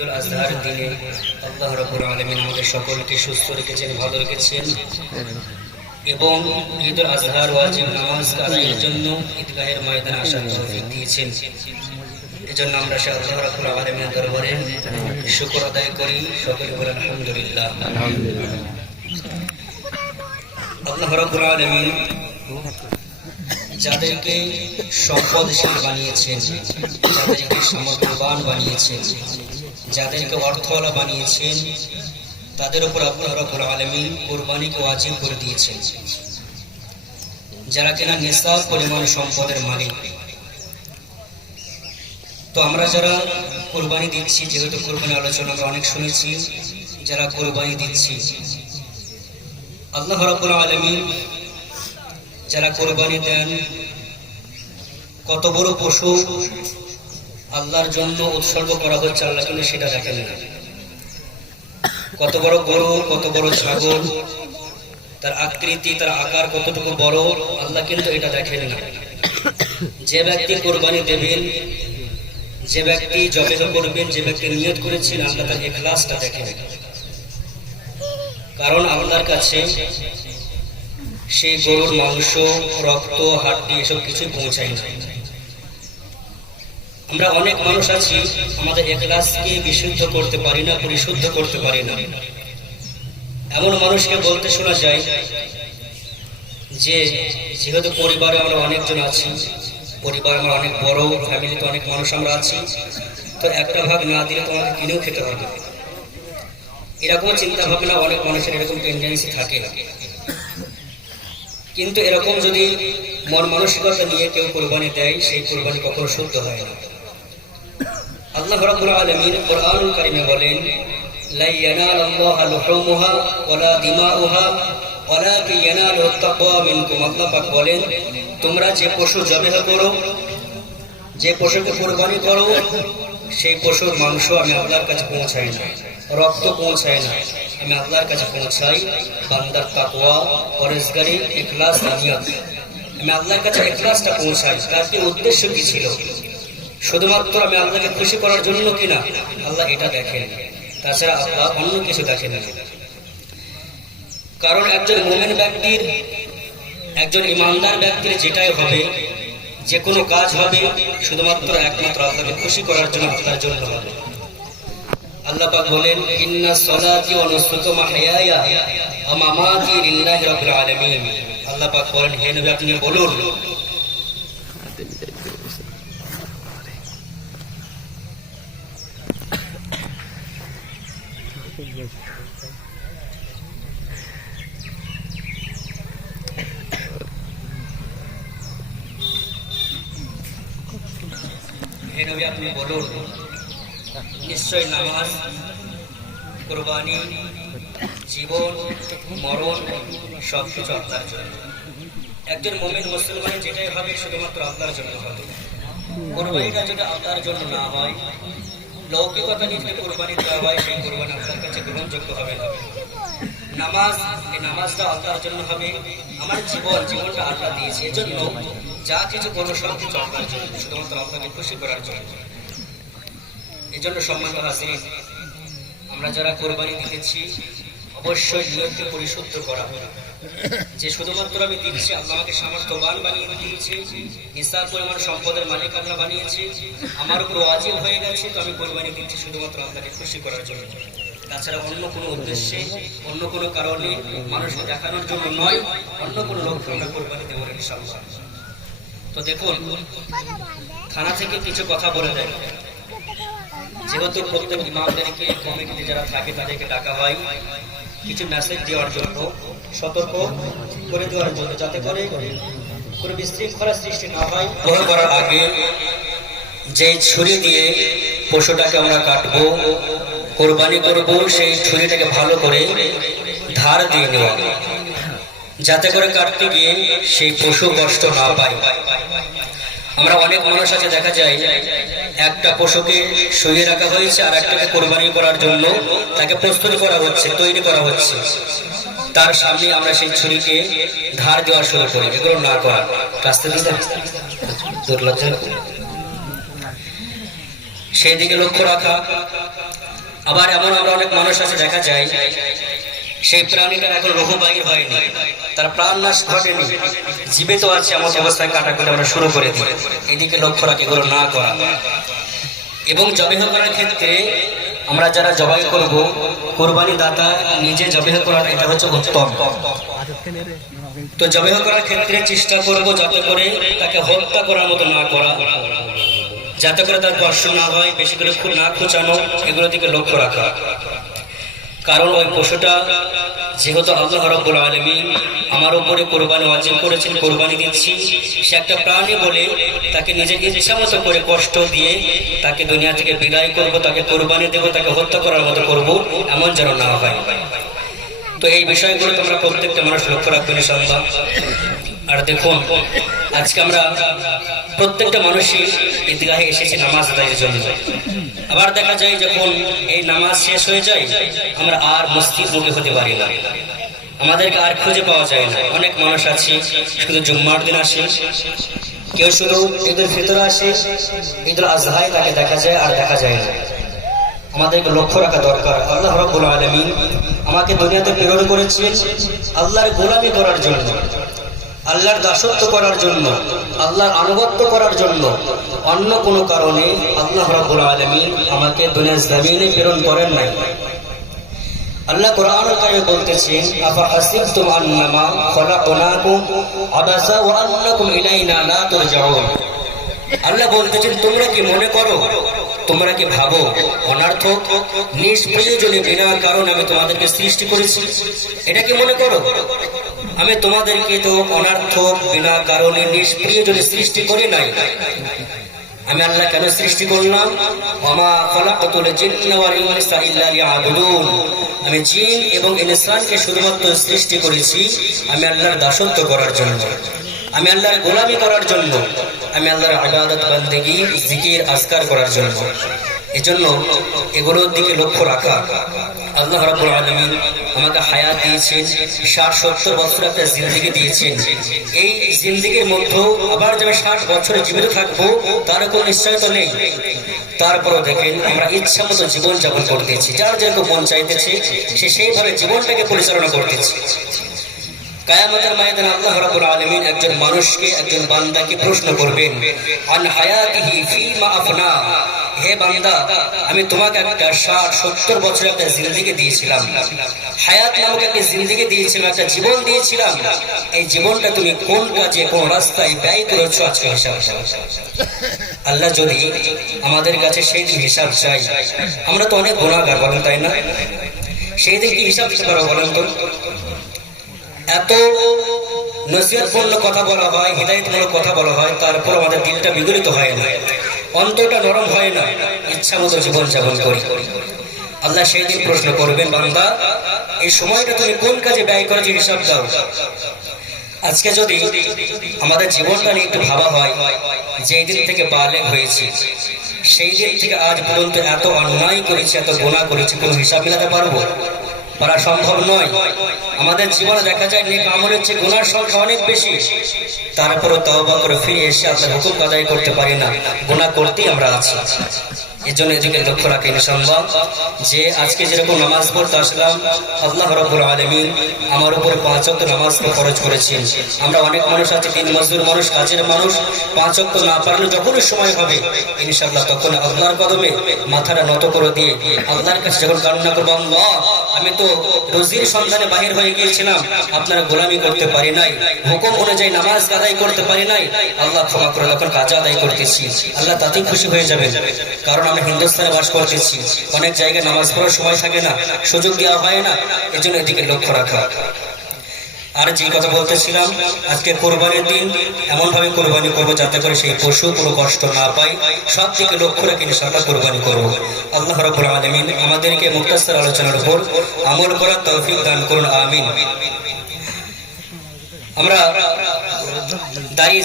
ঈদুল আজহার দিনে আল্লাহ আলমিন আমাদের সকলকে সুস্থ রেখেছেন, ভালো রেখেছেন এবং ঈদুল আজহার ওয়াজিব নামাজ জন্য ঈদগাহের ময়দানে আসার তৌফিক দিয়েছেন। এজন্য আমরা সে আল্লাহ রাবুল দরবারে শুকর আদায় করি, সকলে আলহামদুলিল্লাহ। আল্লাহ রাবুল আলমিন যাদেরকে সম্পদশীল বানিয়েছেন, যাদেরকে সামর্থ্যবান বানিয়েছেন যাদেরকে অর্থওয়ালা বানিয়েছেন, তাদের উপর আল্লাহ রাবুল আলমিন কোরবানিকে ওয়াজিব করে দিয়েছেন। যারা কিনা নিসাব পরিমাণ সম্পদের মালিক। তো আমরা যারা কোরবানি দিচ্ছি, যেহেতু কোরবানি আলোচনা আমরা অনেক শুনেছি, যারা কোরবানি দিচ্ছি, আল্লাহ রাবুল আলমিন যারা কোরবানি দেন, কত বড় পশু আল্লাহর জন্য উৎসর্গ করা হচ্ছে আল্লাহ কিন্তু সেটা দেখেন না। কত বড় গরু, কত বড় ছাগল, তার আকৃতি, তার আকার কতটুকু বড়, আল্লাহ কিন্তু এটা দেখেন না। যে ব্যক্তি কোরবানি দেবেন, যে ব্যক্তি জবেহ করবেন, যে ব্যক্তি নিয়ত করেছেন, আল্লাহ তার এখলাসটা দেখেন। কারণ আল্লাহর কাছে সেই গরুর মাংস, রক্ত, হাড্ডি, এসব কিছু পৌঁছায় না। আমরা অনেক মানুষ আছি, আমাদের এখলাসকে বিশুদ্ধ করতে পারি না, পরিশুদ্ধ করতে পারি না। এমন মানুষকে বলতে শোনা যায় যে, যেহেতু পরিবারে আমরা অনেকজন আছি, পরিবার আমরা অনেক বড় ফ্যামিলিতে অনেক মানুষ আমরা আছি, তো একটা ভাগ না দিলে তোমাকে কিনেও খেতে হবে। এরকম চিন্তা ভাবনা অনেক মানুষের এরকম টেন্ডেন্সি থাকে। কিন্তু এরকম যদি মন মানসিকতা নিয়ে কেউ কোরবানি দেয়, সেই কোরবানি কখনো শুদ্ধ হয় না। আল্লাহ রাব্বুল আলামিন কোরআনুল কারীমে বলেন লা ইয়ানালাল্লাহু লুহুমুহা ওয়ালা দিমাউহা, ওয়ালাকিন ইয়ানালুহু তাকওয়া মিনকুম। আল্লাহ পাক বলেন, তোমরা যে পশু জবেহ করো, যে পশুকে কোরবানি করো, সেই পশুর মাংস আমি আল্লাহর কাছে পৌঁছাই না। রক্ত পৌঁছায় না। আমি আল্লাহর কাছে পৌঁছাই বান্দার তাকওয়া পরেশগারি ইখলাস, নিয়ত। আমি আল্লাহর কাছে ইখলাসটা পৌঁছাই। তার উদ্দেশ্য কি ছিল? শুধুমাত্র আমি আল্লাহকে খুশি করার জন্য কিনা? আল্লাহ এটা দেখেন। তাছাড়া আল্লাহ অন্য কিছু দেখেন কারণ একজন মোমেন ব্যক্তির, একজন ইমানদার ব্যক্তির যেটাই হবে, যে কোনো কাজ হবে, শুধুমাত্র একমাত্র আল্লাহকে খুশি করার জন্য আল্লাহর জন্য হবে। আল্লাহ পাক বলেন, ইন্না বলেন, হে আপনি বলুন হে নবী আপনি বলুন নিশ্চয় নামাজ, কোরবানি, জীবন, মরণ সব কিছু আল্লাহর জন্য। একজন মমিন মুসলমানের যেটাই হবে শুধুমাত্র আল্লাহর জন্য হবে। কোরবানিটা যদি আল্লাহর জন্য না হয় লৌকিকতা নিয়ে কোরবানি দেওয়া হয়, সেই কোরবানি আল্লাহর কাছে গ্রহণযোগ্য হবে নামাজ, এই নামাজটা আল্লাহর জন্য হবে। আমার জীবন, জীবনটা আল্লাহ দিয়েছে, এজন্য যা কিছু আল্লাহর জন্য, শুধুমাত্র আল্লাহকে খুশি করার জন্য। এই জন্য সম্মান হাসিন আমরা যারা কোরবানি দিতেছি, অবশ্যই নিয়তকে পরিশুদ্ধ করা। যে শুধুমাত্র আমি দিচ্ছি, আল্লাহ আমাকে সামর্থ্যবান বানিয়ে দিয়েছে, হিসাব পরিমাণ সম্পদের মালিক আল্লাহ বানিয়েছে, আমার উপর ওয়াজিব হয়ে গেছে, তো আমি কোরবানি দিচ্ছি শুধুমাত্র আল্লাহকে খুশি করার জন্য। তাছাড়া অন্য কোনো উদ্দেশ্যে, অন্য কোনো কারণে মানুষকে দেখানোর জন্য নয়, অন্য কোনো লক্ষ্যে আমরা কোরবানি দেবো তো দেখুন, থানা থেকে কিছু কথা বলে দেয়। যেহেতু প্রত্যেক ইমামদেরকে কমিটিতে যারা থাকে, তাদেরকে ডাকা হয়। কিছু মেসেজ দেওয়ার জন্য সতর্ক করে দেওয়ার জন্য, যাতে করে কোনো বিশৃঙ্খলা সৃষ্টি না হয়। বড় করার আগে যে ছুরি দিয়ে পশুটাকে আমরা কাটবো, কোরবানি করব, সেই ছুরিটাকে ভালো করে ধার দিয়ে নেওয়া। যাতে করে কাটতে গিয়ে সেই পশু কষ্ট না পায়। আমরা অনেক মানুষ আছে, দেখা যায়, একটা পশুকে শুয়ে রাখা হয়েছে আর একটাকে কোরবানি করার জন্য তাকে প্রস্তুতি করা হচ্ছে, তৈরি করা হচ্ছে। তার সামনে আমরা সেই ছুরিকে ধার দেওয়া শুরু করি। এগুলো না করা। রাস্তা দিতে দুর্লজ্জা সেই দিকে লক্ষ্য রাখা। আবার এমন আমরা অনেক মানুষ আছে, দেখা যায় সেই প্রাণীটার এখন রোগ বাহির হয়নি তার প্রাণ নাশ ঘটেনি। জীবিত আছে এমন অবস্থায় কাটা করে আমরা শুরু করে দিই। এদিকে লক্ষ্য রাখি, এগুলো না করা। এবং জবেহ করার ক্ষেত্রে আমরা যারা জবাই করব কোরবানি দাতা নিজে জবেহ করার, এটা হচ্ছে উত্তম। তো জবেহ করার ক্ষেত্রে চেষ্টা করব যাতে করে তাকে হত্যা করার মতো না করা, যাতে করে তার কষ্ট না হয়, বেশি করে না খুঁচানো, এগুলো দিকে লক্ষ্য রাখা। কারণ ওই পশুটা যেহেতু আল্লাহ রব্বুল আলমী আমার উপরে কোরবানি ওয়াজিব করেছেন, কোরবানি দিচ্ছি, সে একটা প্রাণী বলে তাকে নিজেকে ইচ্ছা মতো করে কষ্ট দিয়ে তাকে দুনিয়া থেকে বিদায় করব, তাকে কোরবানি দেবো, তাকে হত্যা করার মতো করব, এমন যেন না হয়। তো এই বিষয়গুলো তোমরা প্রত্যেকটা মানুষ লক্ষ্য রাখবেন সন্ধ্যা আর দেখুন, আজকে আমরা প্রত্যেকটা মানুষই ঈদগাহে এসেছি নামাজ আদায়ের জন্য। আবার দেখা যায় যখন এই নামাজ শেষ হয়ে যায়, আমরা আর মসজিদ মুখে হতে পারি না। আমাদেরকে আর খুঁজে পাওয়া যায় না। অনেক মানুষ আছে, শুধু জুম্মার দিন আসে, কেউ শুধু ঈদের ভিতরে আসে, ঈদুল আজহায় তাকে দেখা যায় আর দেখা যায় না। আমাদেরকে লক্ষ্য রাখা দরকার। আল্লাহ রব্বুল আলমিন আমাকে দুনিয়াতে প্রেরণ করেছেন আল্লাহর গোলামি করার জন্য। আল্লাহর দাসত্ব করার জন্য, আল্লাহর আনুগত্য করার জন্য, অন্য কোনো কারণে আল্লাহ রব্বুল আলমিন আমাকে দুনিয়ার জমিনে প্রেরণ করেন নাই। আল্লাহ কোরআন বলতেছেন আল্লাহ বলতেছেন, তোমরা কি মনে করো? তোমরা কি ভাবো? অনার্থক, নিষ্প্রয়োজনে বিনা কারণ আমি তোমাদেরকে সৃষ্টি করেছি। এটা কি মনে করো? আমি তোমাদেরকে তো অনার্থক বিনা কারণে নিষ্প্রয়োজনে সৃষ্টি করি নাই। আমি আল্লাহ কেন সৃষ্টি করলাম? আমি জিন এবং ইনসানকে শুধুমাত্র সৃষ্টি করেছি আমি আল্লাহর দাসত্ব করার জন্য। আমি আল্লাহর গোলামি করার জন্য। আমি আল্লাহর ইবাদত বান্দেগী, জিকির, আজকার করার জন্য। এজন্য এগুলোর দিকে লক্ষ্য রাখা। আল্লাহ রাব্বুল আলামিন আমাকে হায়াত দিয়েছেন, ষাট সত্তর বছর একটা জিন্দিগি দিয়েছেন। এই জিন্দিগির মধ্যে আবার যাবে ষাট বছরে জীবিত থাকব, তার কোনো নিশ্চয়তা নেই। তারপরও দেখেন, আমরা ইচ্ছা মতো জীবন যাপন করতেছি। যার যেরকম মন চাইতেছে, সে সেইভাবে জীবনটাকে পরিচালনা করতেছে। কায়ামতের ময়দানে আল্লাহ রাব্বুল আলামিন একজন মানুষকে, একজন বান্দাকে প্রশ্ন করবেন, আন হায়াতিহি ফিমা আফনা? হে বান্দা, আমি তোমাকে একটা ষাট, সত্তর বছর একটা জিন্দিগি দিয়েছিলাম। হায়াত নামক একটা জিন্দিগি দিয়েছিলাম, একটা জীবন দিয়েছিলাম। এই জীবনটা তুমি কোন কাজে, কোন রাস্তায় ব্যয় করেছ আজকে হিসাব আল্লাহ যদি আমাদের কাছে সেই হিসাব চাই আমরা তো অনেক গুণাগার বলেন তাই না? সেই দিন কি হিসাব পারো বলেন তো? এত নসিহতপূর্ণ কথা বলা হয়, হৃদায়তমূলক কথা বলা হয় তারপর আমাদের দিলটা বিগলিত হয় না। অন্তরটা নরম হয় না, ইচ্ছা মতো জীবন যাপন করি। আল্লাহ সেই দিন প্রশ্ন করবেন, বান্দা, এই সময়টা তুমি কোন কাজে ব্যয় করেছ হিসাব দাও। আজকে যদি আমাদের জীবনটা নিয়ে একটু ভাবা হয়, যেই দিন থেকে বালে হয়েছি, সেই দিন থেকে আজ পর্যন্ত এত অন্যায় করেছি, এত গোনা করেছি, কোনো হিসাব মেলাতে পারব? পারা সম্ভব নয়। আমাদের জীবনে দেখা যায়, নেক আমলের চেয়ে গুণার সংখ্যা অনেক বেশি। তারপরে তওবা করে ফিরে এসে আপনার হুকুম আদায় করতে পারি না। গুনাহ করতেই আমরা আছি। এই জন্য এদিকে লক্ষ্য রাখি সম্ভব যে আজকে যেরকম নামাজ পড়তে আসলাম, আল্লাহ রব্বুল আলমিন আমার উপর পাঁচ অক্ট নামাজ খরচ করেছেন। আমরা অনেক মানুষ আছে, তিন মজদুর মানুষ, কাজের মানুষ। পাঁচ অক্ট না পারলে যখনই সময় হবে ইনশাল্লাহ তখন আল্লাহর কদমে মাথাটা নত করে দিয়ে আল্লাহর কাছে যখন কান্না করব, আল্লাহ আমি তো রোজির সন্ধানে বাহির হয়ে গিয়েছিলাম। আপনারা গোলামি করতে পারি নাই। হুকুম অনুযায়ী নামাজ আদায় করতে পারি নাই। আল্লাহ ক্ষমা করে আপনার কাজ আদায় করতেছি। আল্লাহ তাতেই খুশি হয়ে যাবে কারণ আমরা হিন্দুস্তানে বাস করতেছি। অনেক জায়গায় নামাজ পড়ার সময় থাকে না। সুযোগ দেওয়া হয় না। এজন্য এদিকে লক্ষ্য রাখা। আর যে কথা বলতেছিলাম, আজকে কোরবানির দিন এমন ভাবে কোরবানি করব যাতে করে সেই পশু কোনো কষ্ট না পায়। সব থেকে লক্ষ্য রেখে ইনশাআল্লাহ কোরবানি করব। আল্লাহ রাব্বুল আলমিন আমাদেরকে মুক্তাসর আলোচনার উপর আমল করার তৌফিক দান করুন, আমিন। আমরা দাঁড়িয়ে